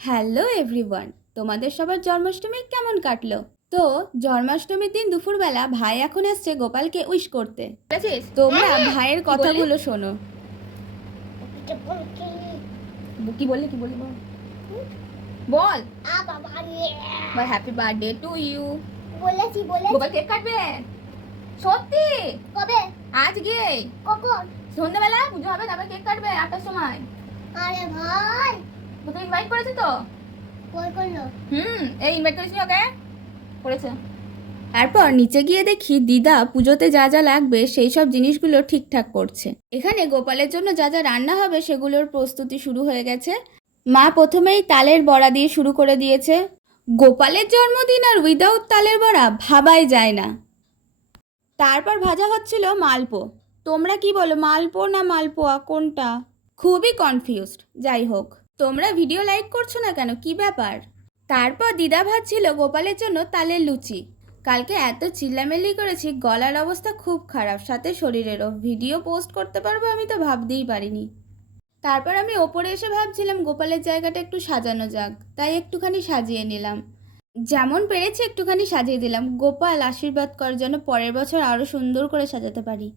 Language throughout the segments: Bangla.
হ্যালো এভরিওয়ান, তোমাদের সবার জন্মাষ্টমী কেমন কাটলো? তো জন্মাষ্টমীর দিন দুপুরবেলা ভাই এখন এসছে গোপালকে উইশ করতে। তোমরা ভাইয়ের কথাগুলো শোনো। কি বললি বল বল হ্যাপি বার্থডে টু ইউ। বলেছি গোপাল কেক কাটবে সত্যি? কবে? আজকে। কখন? সন্ধ্যাবেলা পুজো হবে, তারপর কেক কাটবে 8টার সময়। আরে ভাই, তোকে ইনভাইট করেছে তো? কল করলো। এই ইনভাইট করেছি ওকে, করেছে। তারপর নিচে গিয়ে দেখি দিদা পুজোতে যা যা লাগবে সেই সব জিনিসগুলো ঠিকঠাক করছে। এখানে গোপালের জন্য যা যা রান্না হবে সেগুলোর প্রস্তুতি শুরু হয়ে গেছে। মা প্রথমেই তালের বড়া দিয়ে শুরু করে দিয়েছে। গোপালের জন্মদিন আর উইদাউট তালের বড়া ভাবাই যায় না। তারপর ভাজা হচ্ছিল মালপো। তোমরা কি বলো, মালপো না মালপোয়া কোনটা? খুবই কনফিউজড। যাই হোক, তোমরা ভিডিও লাইক করছো না কেন, কি ব্যাপার? তারপর দিদা ভাজছিল গোপালের জন্য তালের লুচি। কালকে এত চিল্লামিল্লি করেছি, গলার অবস্থা খুব খারাপ, সাথে শরীরেরও। ভিডিও পোস্ট করতে পারবো আমি তো ভাবতেই পারিনি। তারপর আমি ওপরে এসে ভাবছিলাম গোপালের জায়গাটা একটু সাজানো যাক, তাই একটুখানি সাজিয়ে নিলাম। যেমন পেরেছি একটুখানি সাজিয়ে দিলাম। গোপাল আশীর্বাদ কর যেন পরের বছর আরও সুন্দর করে সাজাতে পারি।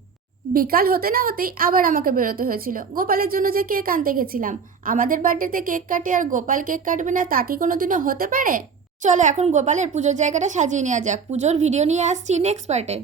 বিকাল হতে না হতেই আবার আমাকে বেরোতে হয়েছিল। গোপালের জন্য যে কেক আনতে গেছিলাম। আমাদের বার্থডেতে কেক কাটে আর গোপাল কেক কাটবে না, তা কি কোনোদিনও হতে পারে? চলো এখন গোপালের পুজোর জায়গাটা সাজিয়ে নেওয়া যাক। পুজোর ভিডিও নিয়ে আসছি নেক্সট পার্টে।